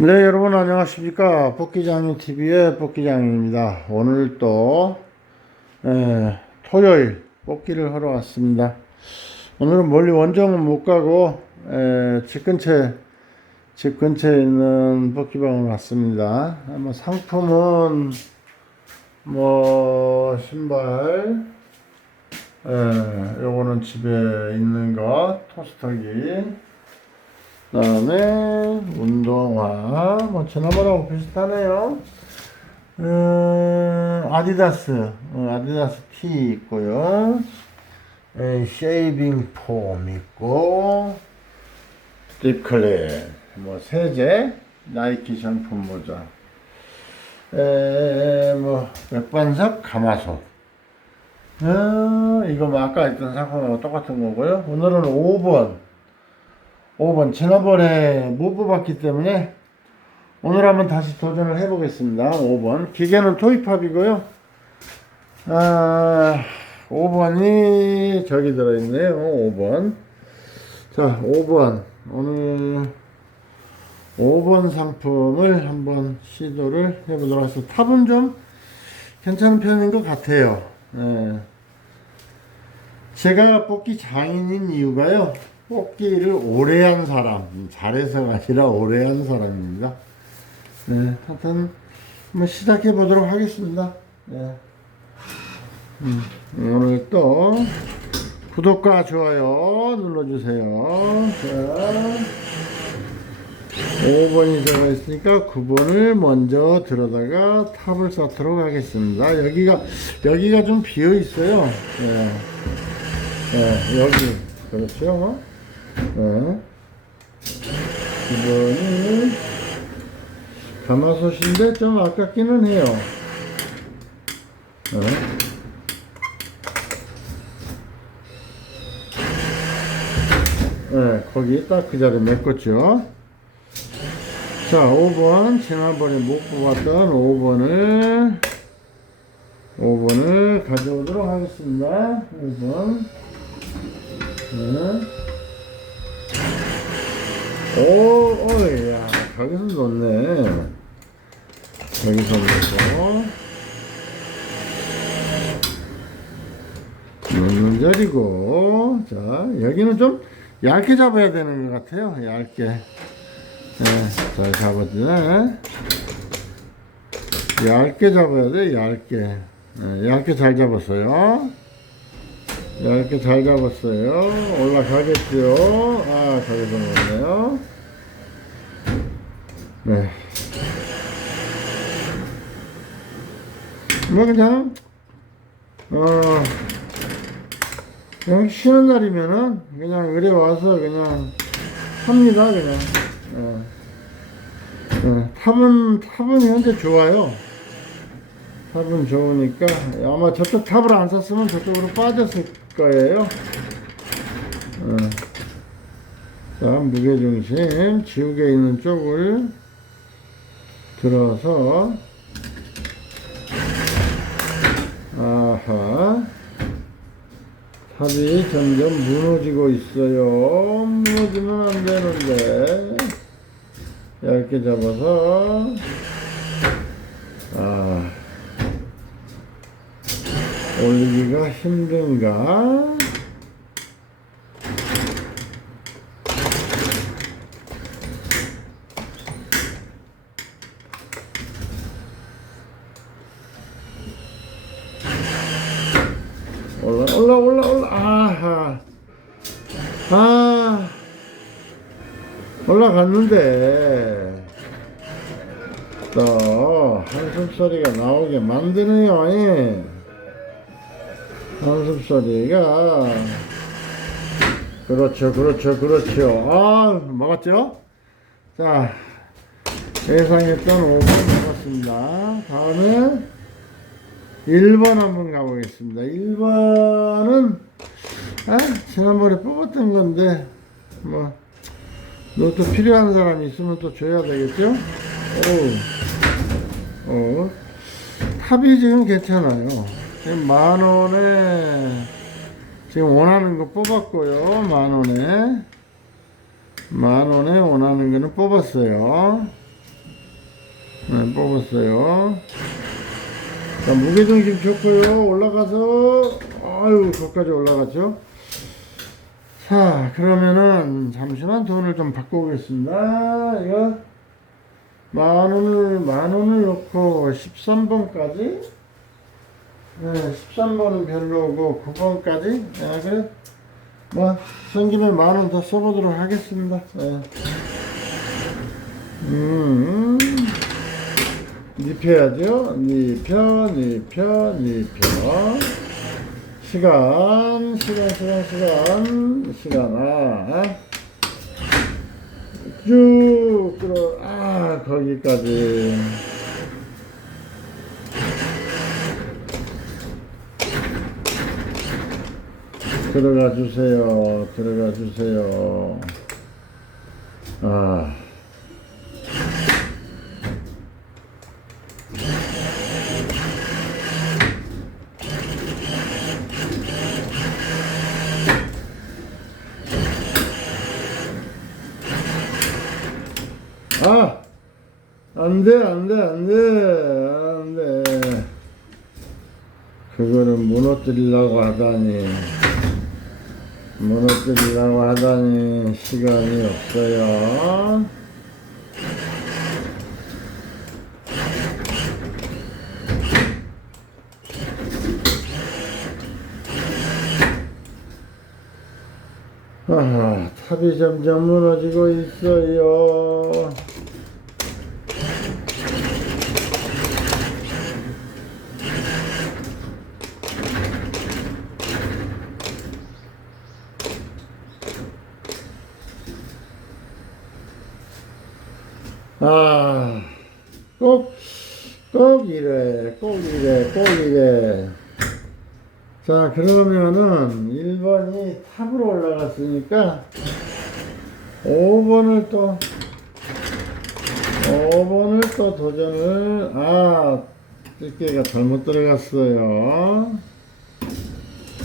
네, 여러분 안녕하십니까. 뽑기장인 TV의 뽑기장입니다. 오늘 또, 에, 토요일 뽑기를 하러 왔습니다. 오늘은 멀리 원정은 못 가고, 에, 집 근처에, 집 근처에 있는 뽑기방을 왔습니다. 아, 뭐 상품은, 뭐, 신발, 에, 요거는 집에 있는 거, 토스터기, 그 다음에 운동화 뭐 지난번하고 비슷하네요. 음, 아디다스 어, 아디다스 티 있고요. 에, 쉐이빙 폼 있고 딥클린 뭐 세제 나이키 샴푸 모자 에, 뭐 맥반석 가마솥 어, 이거 뭐 아까 있던 상품하고 똑같은 거고요. 오늘은 5번 5번 지난번에 못 뽑았기 때문에 오늘 한번 다시 도전을 해보겠습니다. 5번 기계는 토이팝이고요. 아 5번이 저기 들어있네요. 5번 자 5번 오늘 5번 상품을 한번 시도를 해보도록 하겠습니다. 탑은 좀 괜찮은 편인 것 같아요. 예. 제가 뽑기 장인인 이유가요. 뽑기를 오래 한 사람, 잘해서가 아니라 오래 한 사람입니다. 네, 하여튼, 한번 시작해 보도록 하겠습니다. 네. 음, 오늘 또, 구독과 좋아요 눌러주세요. 자, 5번이 들어가 있으니까 9번을 먼저 들어다가 탑을 쌓도록 하겠습니다. 여기가, 여기가 좀 비어 있어요. 네. 네, 여기. 그렇죠. 네. 이번이 가마솥인데 좀 아깝기는 해요. 네. 네, 거기 딱 그 자리에 메꿨죠. 자, 5번. 지난번에 못 뽑았던 5번을 5번을 가져오도록 하겠습니다. 5번. 네. 오, 어이, 야, 가게에서 넣네. 여기서 넣고. 넣는 자리고. 자, 여기는 좀 얇게 잡아야 되는 것 같아요. 얇게. 네, 잘 잡았네. 얇게 잡아야 돼, 얇게. 네, 얇게 잘 잡았어요. 얇게 잘 잡았어요. 올라가겠죠? 아, 가게도 넣었네요. 네. 뭐, 그냥, 어, 그냥 쉬는 날이면은, 그냥 의뢰 와서 그냥 합니다, 그냥. 예. 예, 탑은, 탑은 현재 좋아요. 탑은 좋으니까 아마 저쪽 탑을 안 샀으면 저쪽으로 빠졌을 거예요. 어. 자 무게중심 지우개 있는 쪽을 들어서 아하 탑이 점점 무너지고 있어요. 무너지면 안 되는데 얇게 잡아서 올리기가 힘든가? 올라 올라 올라 올라 아하 아 올라갔는데 또 한숨 소리가 나오게 만드네요. 예. 한숨 소리가. 그렇죠 그렇죠 그렇죠. 아 먹었죠? 자 예상했던 5번 먹었습니다. 다음에 1번 한번 가보겠습니다. 1번은 아, 지난번에 뽑았던 건데 뭐 너 또 필요한 사람이 있으면 또 줘야 되겠죠? 오, 오. 탑이 지금 괜찮아요 만 원에 지금 원하는 거 뽑았고요. 만 원에 만 원에 원하는 거는 뽑았어요. 네, 뽑았어요. 자, 무게중심 좋고요. 올라가서, 아유, 거기까지 올라갔죠. 자, 그러면은, 잠시만 돈을 좀 바꿔보겠습니다. 이거, 만 원을, 만 원을 넣고, 13번까지. 네, 13번은 별로고, 9번까지. 네, 그래. 뭐, 생기면 만 원 더 써보도록 하겠습니다. 네. 음, 눕혀야죠. 눕혀, 눕혀, 눕혀. 시간, 시간, 시간, 시간, 시간, 아. 쭉, 끌어, 아, 거기까지. 들어가 주세요. 들어가 주세요. 아. 아! 안 돼, 안 돼, 안 돼, 안 돼. 그거는 무너뜨리려고 하다니. 무너뜨리려고 하다니 시간이 없어요. 아, 탑이 점점 무너지고 있어요. 아, 꼭, 꼭 이래, 꼭 이래, 꼭 이래. 자, 그러면은 1번이 탑으로 올라갔으니까 5번을 또, 5번을 또 도전을, 아, 뜰개가 잘못 들어갔어요.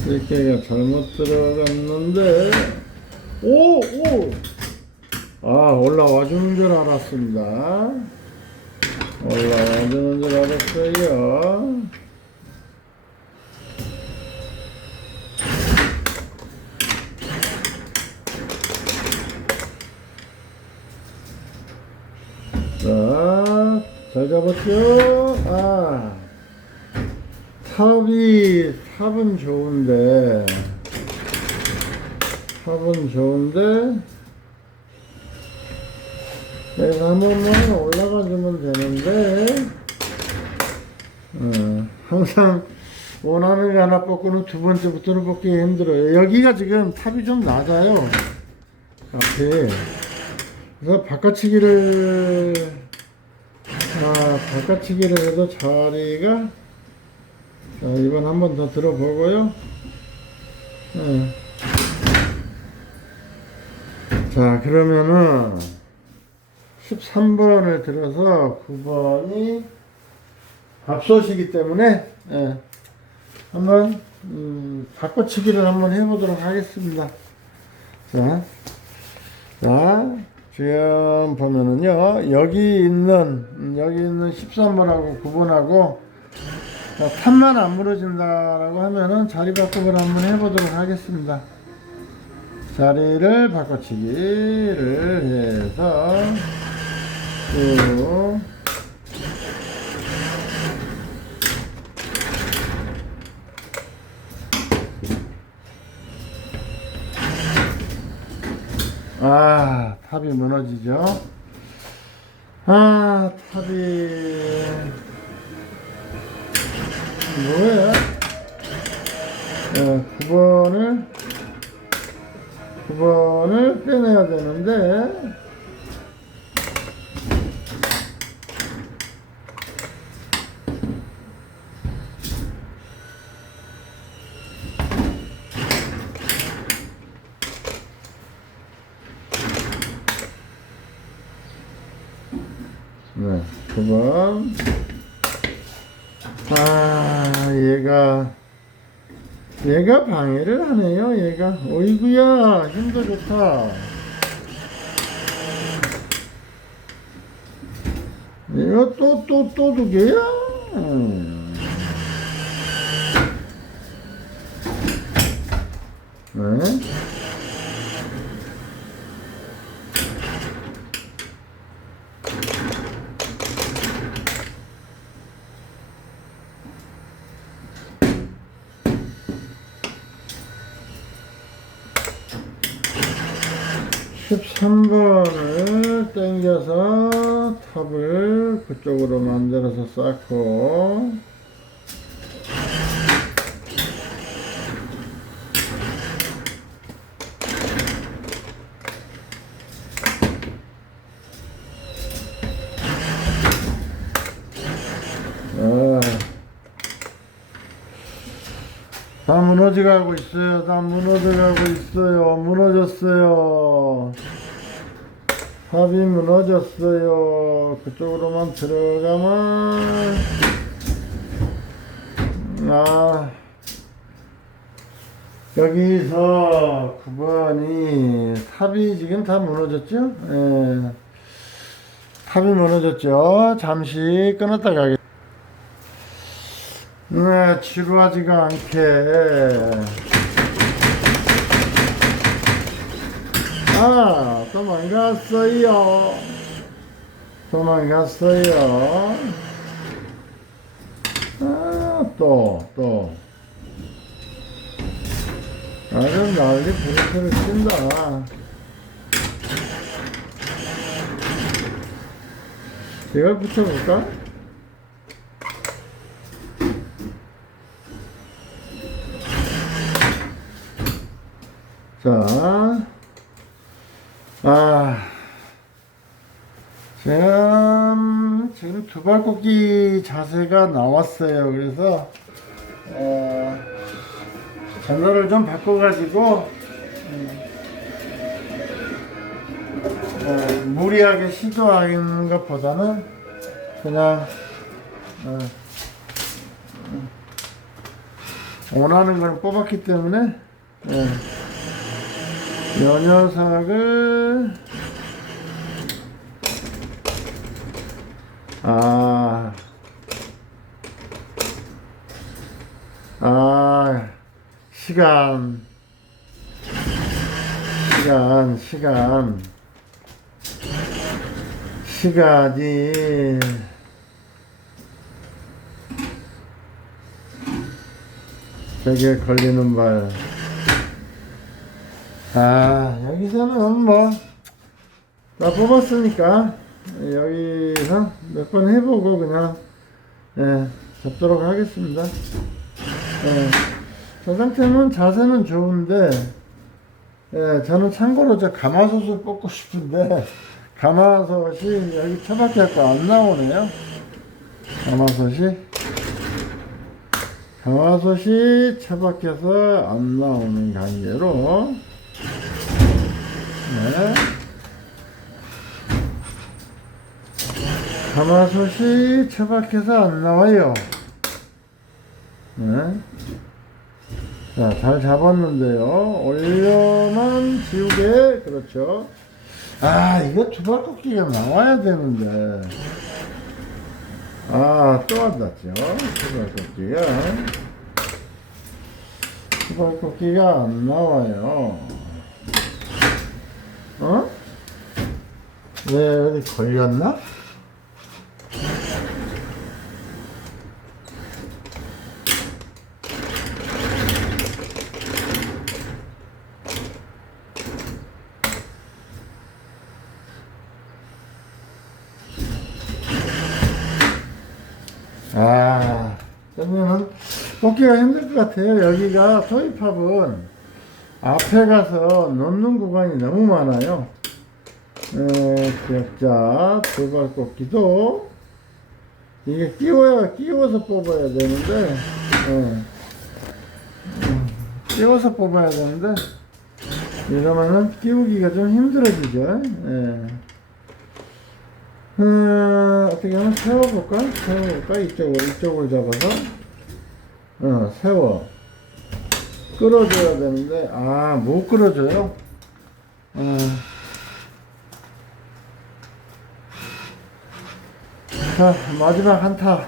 뜰개가 잘못 들어갔는데, 오, 오! 아, 올라와 주는 줄 알았습니다. 올라와 주는 줄 알았어요. 자, 잘 잡았죠? 아, 탑이, 탑은 좋은데, 탑은 좋은데, 한 번만 올라가주면 되는데, 어, 항상 원하는 게 하나 뽑고는 두 번째부터는 뽑기 힘들어요. 여기가 지금 탑이 좀 낮아요. 앞에. 그래서 바꿔치기를, 아, 바꿔치기를 해도 자리가, 자, 이번 한 번 더 들어보고요. 예. 자, 그러면은, 13번을 들어서 9번이 앞서시기 때문에 예, 한번 음, 바꿔치기를 한번 해보도록 하겠습니다. 자, 자 지금 보면은요 여기 있는 음, 여기 있는 13번하고 9번하고 탑만 안 무너진다라고 하면은 자리 바꾸기를 한번 해보도록 하겠습니다. 자리를 바꿔치기를 해서 쭉 아, 탑이 무너지죠? 아, 탑이 뭐야? 어, 9번을 9번을 빼내야 되는데 네, 9번 아 얘가 얘가 방해를 하네요 얘가 어이구야 힘도 좋다 이거 또, 또, 또 두 개야? 음. 네? 십삼 번을 당겨서 탑을 그쪽으로 만들어서 쌓고 아, 다 무너져가고 있어요. 다 무너져가고 있어요. 무너졌어요. 탑이 무너졌어요. 그쪽으로만 들어가면 아 여기서 9번이 탑이 지금 다 무너졌죠? 예. 탑이 무너졌죠? 잠시 끊었다 가겠 네, 지루하지가 않게 아, 도망갔어요. 도망갔어요. 아, 또, 또. 아주 난리 부르스를 친다. 이걸 붙여볼까? 자, 아, 두발꽂기 자세가 나왔어요. 그래서, 어, 전로를 좀 바꿔가지고, 음, 어, 무리하게 시도하는 것보다는 그냥, 어, 음, 원하는 걸 뽑았기 때문에, 예. 요 녀석을 아, 아, 시간, 시간, 시간, 시간이. 벽에 걸리는 발. 아, 여기서는 뭐, 다 뽑았으니까, 여기서 몇 번 해보고 그냥, 예, 접도록 하겠습니다. 예, 저 상태는 자세는 좋은데, 예, 저는 참고로 저 가마솥을 뽑고 싶은데, 가마솥이 여기 처박혀 갖고 안 나오네요. 가마솥이. 가마솥이 처박혀서 안 나오는 관계로, 네. 가마솥이 처박혀서 안 나와요. 네. 자, 잘 잡았는데요. 올려만 지우개, 그렇죠. 아, 이거 두발꽂기가 나와야 되는데. 아, 또 왔다죠. 두발꽂기가. 두발꽂기가 안 나와요. 어? 왜 어디 걸렸나? 아, 그러면은 뽑기가 힘들 것 같아요. 여기가 토이팝은 앞에 가서 놓는 구간이 너무 많아요. 에, 기억자 두발 꽂기도 이게 끼워야 끼워서 뽑아야 되는데 예. 음, 끼워서 뽑아야 되는데 이러면은 끼우기가 좀 힘들어지죠. 예. 음, 어떻게 하면 세워볼까? 세워볼까? 이쪽으로, 이쪽을 잡아서. 어, 세워. 끌어줘야 되는데, 아, 못 끌어줘요? 어. 자, 마지막 한타.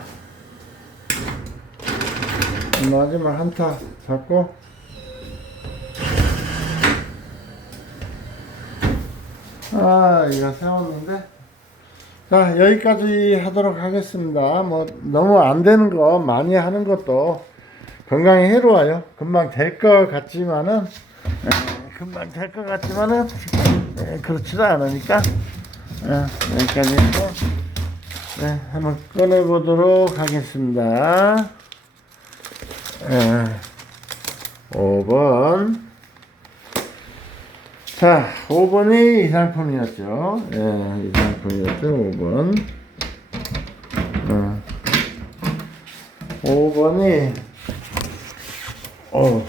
마지막 한타 잡고. 아, 이거 세웠는데. 자, 여기까지 하도록 하겠습니다. 뭐, 너무 안 되는 거 많이 하는 것도 건강에 해로워요. 금방 될 것 같지만은, 에, 금방 될 것 같지만은, 에, 그렇지도 않으니까, 에, 여기까지 해서, 네, 한번 꺼내 보도록 하겠습니다. 에, 5번. 자, 5번이 이 상품이었죠. 예, 이 상품이었죠, 5번. 어. 5번이, 어,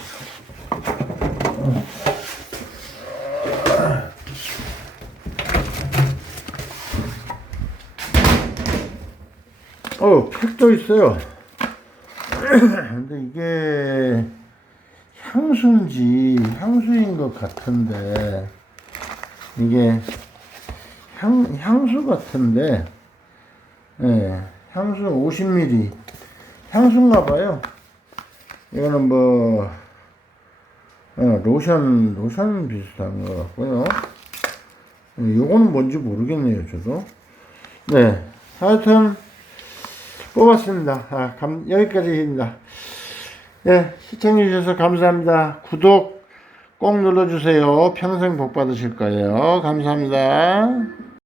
어, 팩도 있어요. 근데 이게 향수인지 향수인 것 같은데 이게 향 향수 같은데 예 향수 50ml 향수인가 봐요 이거는 뭐 어, 로션 로션 비슷한 것 같고요 요거는 뭔지 모르겠네요 저도 네 하여튼 뽑았습니다 아, 감, 여기까지입니다 네, 시청해주셔서 감사합니다. 구독 꼭 눌러주세요. 평생 복 받으실 거예요. 감사합니다.